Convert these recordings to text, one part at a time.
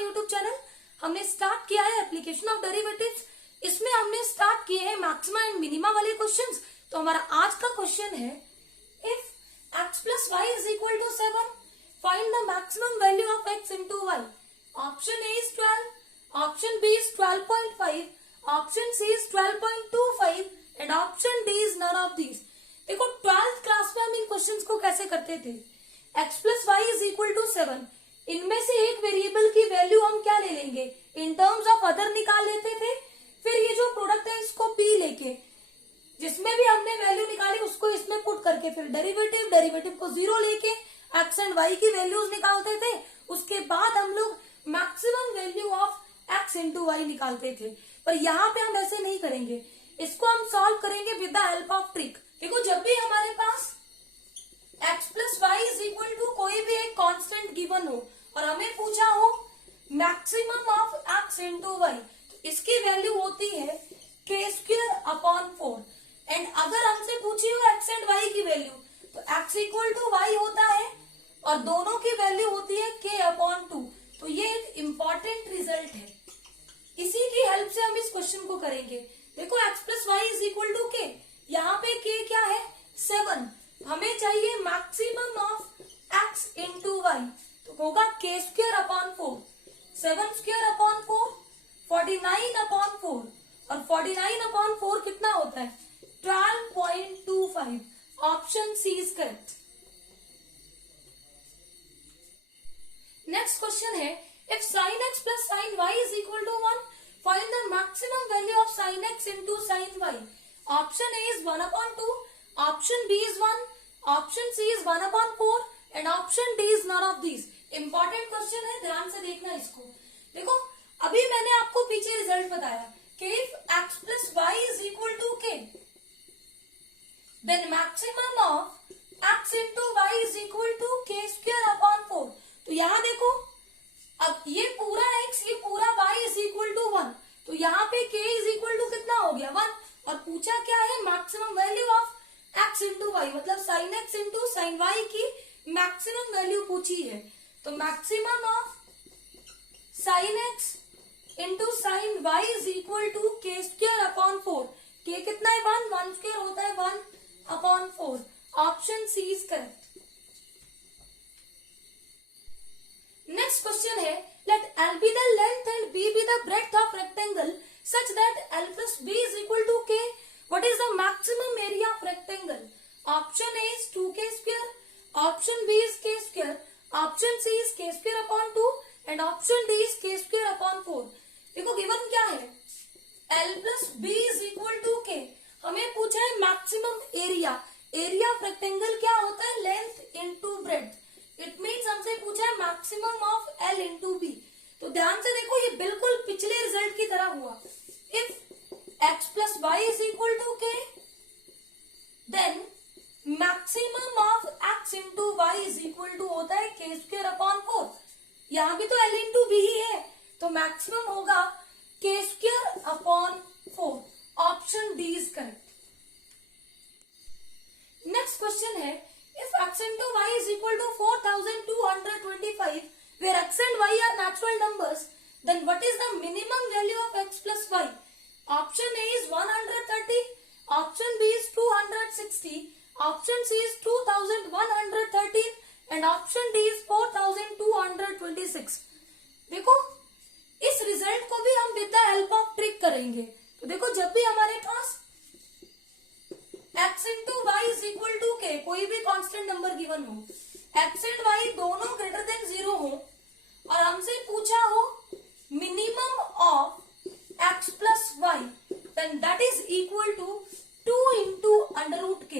My YouTube channel. हमने start किया है एप्लीकेशन ऑफ डेरिवेटिव्स। इसमें हमने स्टार्ट किए हैं मैक्सिमा एंड मिनिमा वाले क्वेश्चंस। तो हमारा आज का क्वेश्चन है if x plus y is equal to 7 find the maximum value of x into y. Option A is 12, option B is 12.5, option C is 12.25 and option D is none of these. देखो 12th class में हम इन questions को कैसे करते थे, x plus y is equal to 7, इनमें से एक वेरिएबल की वैल्यू हम क्या ले लेंगे, इन टर्म्स ऑफ अदर निकाल लेते थे। फिर ये जो प्रोडक्ट है इसको p लेके जिसमें भी हमने वैल्यू निकाली उसको इसमें पुट करके फिर डेरिवेटिव को 0 लेके x एंड y की वैल्यूज निकालते थे। उसके बाद हम लोग maximum value of x into y निकालते थे। पर यहाँ पे हम ऐसे नहीं करेंगे, इसको हम सॉल्व करेंगे with the help of trick. देखो जब भी हमारे पास x plus y is equal to कोई भी एक कांस्टेंट गिवन हो और हमें पूछा हो maximum of x into y, तो इसकी वैल्यू होती है k² अपॉन 4। एंड अगर हमसे पूछी हो x एंड y की वैल्यू तो x इक्वल टू वाई होता है और दोनों की वैल्यू होती है k अपॉन 2। तो ये एक इम्पॉर्टेंट रिजल्ट है, इसी की हेल्प से हम इस क्वेश्चन को करेंगे। देखो x plus y is equal to k, यहाँ पे k क्या है 7, हमें चाहिए maximum of x into y, तो होगा k² अपॉन 4, 7² अपॉन 4, 49 अपॉन 4 और 49 अपॉन 4 कितना होता है 12.25। Option C is correct. Next question है if sin x plus sin y is equal to 1 find the maximum value of sin x into sin y। Option A is 1 upon 2, option B is 1, option C is 1 upon 4 and option D is none of these. Important question है, ध्यान से देखना इसको। देखो अभी मैंने आपको पीछे रिजल्ट बताया कि if x plus y is equal to k then maximum of x into y is equal to k² upon 4। तो यहाँ देखो अब ये पूरा x ये पूरा y इज इक्वल टू 1, तो यहाँ पे k इज इक्वल टू कितना हो गया 1 और पूछा क्या है maximum value of x into y, मतलब sin x into sin y की मैक्सिमम वैल्यू पूछी है। तो maximum of sin x into sin y is equal to k² upon 4। k कितना है 1, 1² होता है 1 upon 4। Option C is correct. Next question है let L be the length and B be the breadth of rectangle such that L plus B is equal to K. What is the maximum area of rectangle? Option A is 2k², option B is k², option C is k² upon 2 and option D is k² upon 4। देखो given क्या है L plus B is equal to K, हमें पूछा है maximum area. Area of rectangle क्या होता है length into breadth, it means हमसे पूछा है maximum of L into B. तो ध्यान से देखो ये बिल्कुल पिछले रिजल्ट की तरह हुआ। If x plus y is equal to k then maximum of x into y is equal to होता है k² अपॉन 4। यहाँ भी तो L इंटू बी ही है, तो मैक्सिमम होगा k² upon 4। Option D is correct. Next question है if x into y is equal to 4225 where x and y are natural numbers then what is the minimum value of x plus y? Option A is 130, option B is 260, option C is 2113 and option D is 4226। देखो इस result को भी हम with the help of trick करेंगे। तो देखो जब भी हमारे पास x into y is equal to k कोई भी कांस्टेंट नंबर गिवन हो, x एंड y दोनों ग्रेटर देन 0 हो और हमसे पूछा हो minimum of x plus y then that is equal to 2 into under root k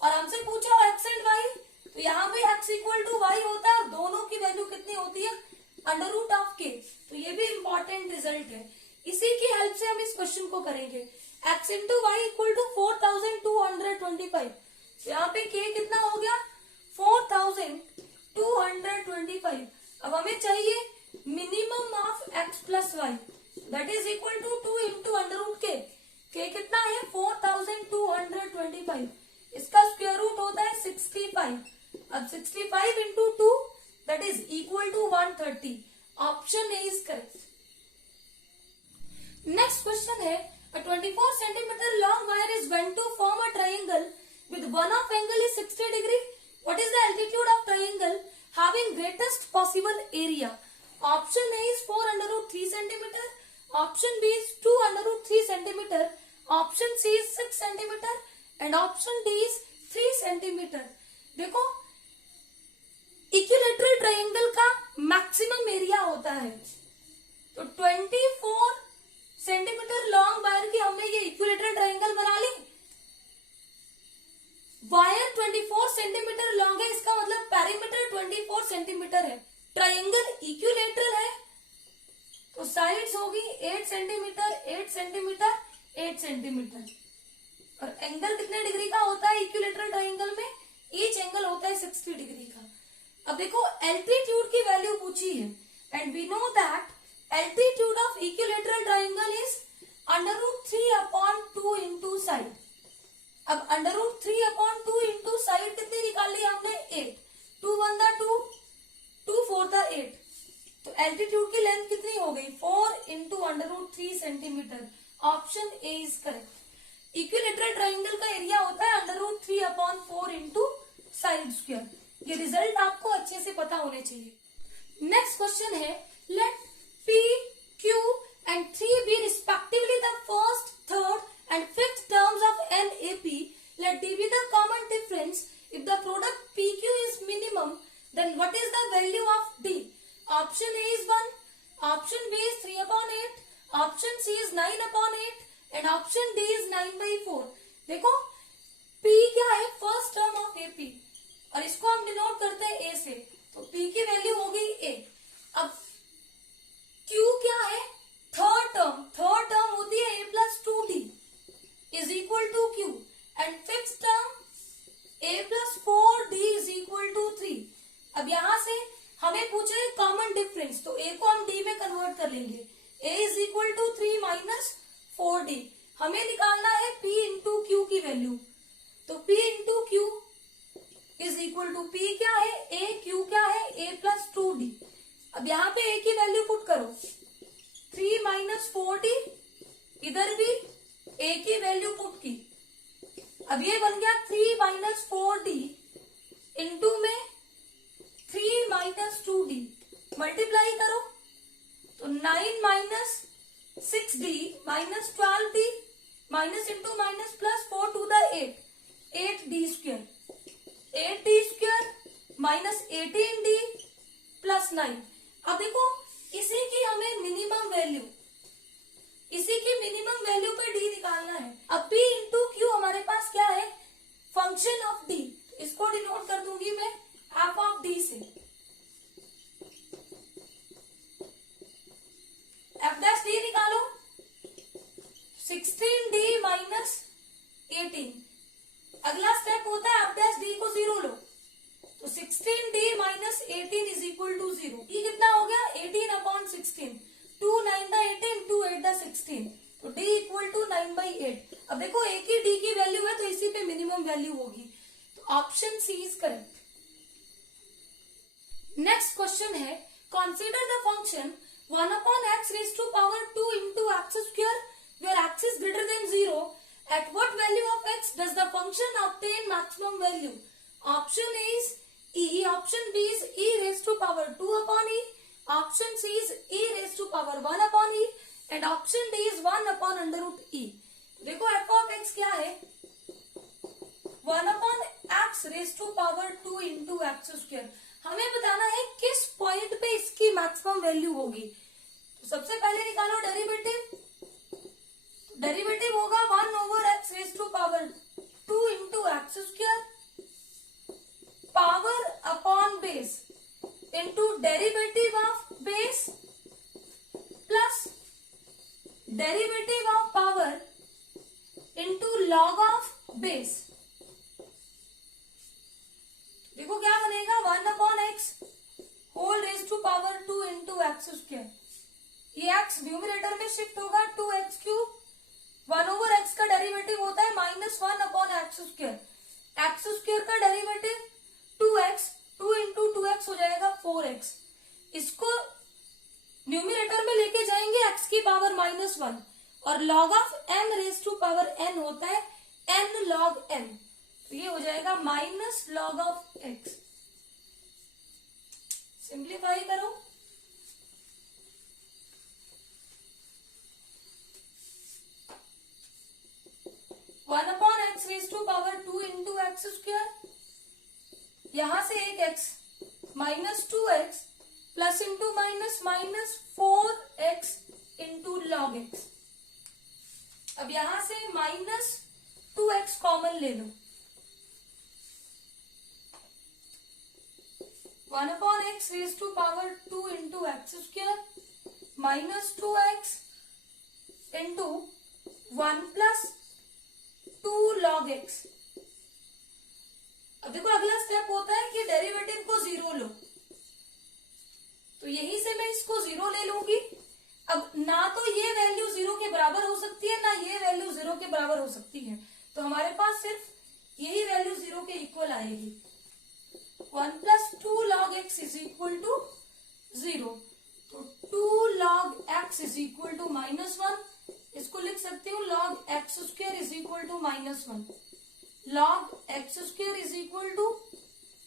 और हमसे पूछा हो x एंड y, तो यहाँ पे x इक्वल टू वाई होता है और दोनों की वैल्यू कितनी होती है अंडर रूट ऑफ k। तो ये भी इंपॉर्टेंट रिजल्ट है, इसी की हेल्प से हम इस क्वेश्चन को करेंगे। x into y equal to 4225, यहाँ पे k कितना हो गया 4225। अब हमें चाहिए minimum of x plus y that is equal to 2 into under root k। k कितना है 4225, इसका स्क्वायर रूट होता है 65। अब 65 into 2 that is equal to 130। Option A is correct. Next question है, a 24 centimeter long wire is bent to form a triangle with one of angle is 60 degree. What is the altitude of triangle having greatest possible area? Option A is 4 under root 3 centimeter. Option B is 2 under root 3 centimeter. Option C is 6 centimeter and option D is 3 centimeter. देखो equilateral triangle का maximum area होता है, तो 24 centimetre long wire की हमने ये equilateral triangle बना ली। Wire 24 centimetre long है, इसका मतलब पेरीमीटर 24 सेंटीमीटर है। ट्रायंगल इक्विलैटरल है तो साइड्स होगी 8 सेंटीमीटर 8 सेंटीमीटर 8 सेंटीमीटर, और एंगल कितने डिग्री का होता है इक्विलैटरल ट्रायंगल में? ईच एंगल होता है 60 डिग्री का। अब देखो एल्टीट्यूड की वैल्यू पूछी है and we know that altitude of equilateral triangle is under root 3 upon 2 into side। अब under root 3 upon 2 into side कितनी निकाल ली हमने? 8। 2 1 दा 2, 2 4 दा 8, तो एल्टीट्यूड की लेंथ कितनी हो गई? 4 into under root 3 centimetre. Option A is correct. Equilateral triangle का एरिया होता है under root 3 upon 4 into side square. ये रिजल्ट आपको अच्छे से पता होने चाहिए। नेक्स्ट क्वेश्चन है, let P, Q and 3 be respectively the first, third and fifth terms of an AP. Let D be the common difference. If the product PQ is minimum, then what is the value of D? Option A is 1, option B is 3 upon 8, option C is 9 upon 8 and option D is 9 by 4। देखो P क्या है? First term of AP, और इसको हम denote करते हैं A से, तो P की वैल्यू होगी A। अब Q क्या है? Third term. थर्ड टर्म होती है A plus 2D is equal to Q and fifth term A plus 4D is equal to 3। अब यहां से हमें पूछा है कॉमन डिफरेंस, तो A को हम D में कन्वर्ट कर लेंगे। A is equal to 3 minus 4D। हमें निकालना है P इंटू Q की वैल्यू, तो P into Q is equal to P क्या है? A, Q क्या है? A plus 2D। अब यहाँ पे A की वैल्यू पुट करो, 3 माइनस 4D, इधर भी A की वैल्यू पुट की। अब ये बन गया 3 माइनस 4D इंटू में 3 माइनस 2D, मल्टीप्लाई करो तो 9 minus 6D minus 12D minus into minus plus 4 to the 8, 8D square, 8D square minus 18D plus 9। अब देखो इसी की हमें मिनिमम वैल्यू, इसी की मिनिमम वैल्यू पे डी निकालना है। अब P इंटू क्यू हमारे पास क्या है? फंक्शन ऑफ डी, इसको डिनोट कर दूंगी मैं एफ ऑफ डी से। एफ डैश डी निकालो, 16D माइनस 18। अगला स्टेप होता है एफ डैश डी को 0 लो, तो 16D minus 18 is equal to 0। ये कितना हो गया? 18 अपॉन 16, 2 9 दा 18, 2 8 दा 16, तो D इक्वल टू 9 बाई 8। अब देखो A की D की वैल्यू है तो इसी पे मिनिमम वैल्यू होगी, तो option C is correct. Next question है, consider the function 1 upon x raised to power 2 into x square where x is greater than 0. At what value of x does the function obtain maximum value? Option A is E, option B is e raised to power 2 upon e, option C is e raised to power 1 upon e and option D is 1 upon under root e। देखो f of x क्या है? 1 upon x raised to power 2 into x square। हमें बताना है किस point पे इसकी maximum value होगी। तो सबसे पहले निकालो डेरिवेटिव, डेरिवेटिव होगा 1 over x raised to power 2 into x square power upon base into derivative of base plus derivative of power into log of base. देखो क्या बनेगा? 1 upon x whole raise to power 2 into x square. ये x numerator में shift होगा 2x cube, 1 over x का derivative होता है -1 upon x square. X square का डेरिवेटिव 2x, 2 इंटू 2x हो जाएगा 4x। इसको -1 और log of m raise to power n होता है n log m, तो ये हो जाएगा minus log of x। Simplify करो, one upon x raise to power 2 into x square, यहां से एक x -2x plus into minus -4x into log x. अब यहां से -2x कॉमन ले लो, 1 upon x raise to power 2 into x square -2x into 1 plus 2 log x. अब देखो अगला स्टेप होता है कि डेरिवेटिव को 0 लो, तो यहीं से मैं इसको 0 ले लूंगी। अब ना तो ये वैल्यू 0 के बराबर हो सकती है, ना ये वैल्यू 0 के बराबर हो सकती है, तो हमारे पास सिर्फ यही वैल्यू 0 के इक्वल आएगी। 1 plus 2 log x is equal to 0, तो 2 log x is equal to -1, इसको लिख सकती हूँ log x square is equal to -1, log x square is equal to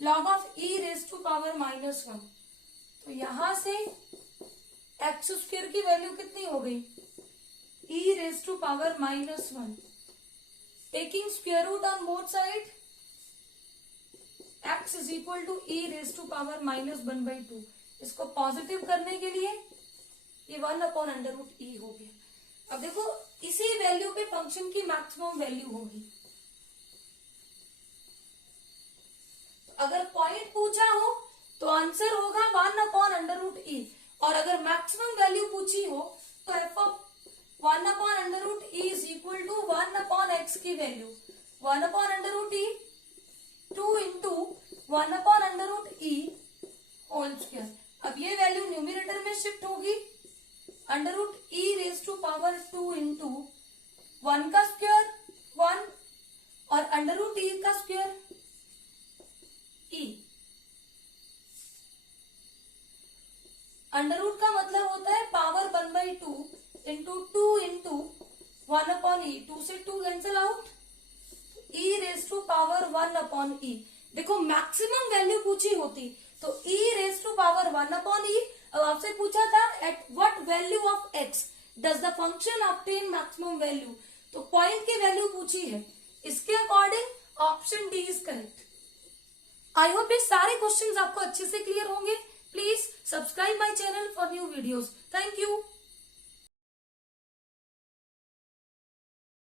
log of e raise to power -1। तो यहां से एक्स स्क्वायर की value कितनी हो गई, e raise to power -1, taking square root on both side, x is equal to e raise to power -1/2। इसको positive करने के लिए ये 1 अपॉन अंडर रूट e हो गया। अब देखो इसी वैल्यू पे फंक्शन की मैक्सिमम वैल्यू होगी। अगर पॉइंट पूछा हो तो आंसर होगा 1 अपॉन अंडर रूट ई, और अगर मैक्सिमम वैल्यू पूछी हो तो F of 1 upon under root e is equal to 1 upon x की value 1 upon under root e 2 into 1 upon under root e whole square. अब ये वैल्यू न्यूमिनेटर में शिफ्ट होगी, under root e raise to power 2 into 1 का square 1 और under root ई का square ई। Under root का मतलब होता है power 1/2 into 2 into 1 upon e, 2 से 2 cancel out, e raise to power 1 upon e. देखो मैक्सिमम वैल्यू पूछी होती तो e raise to power 1 upon e. अब आपसे पूछा था at what value of x does the function obtain maximum value, तो पॉइंट की वैल्यू पूछी है, इसके according option D is correct. I hope ये सारे क्वेश्चंस आपको अच्छे से क्लियर होंगे। Please subscribe my channel for new videos. Thank you.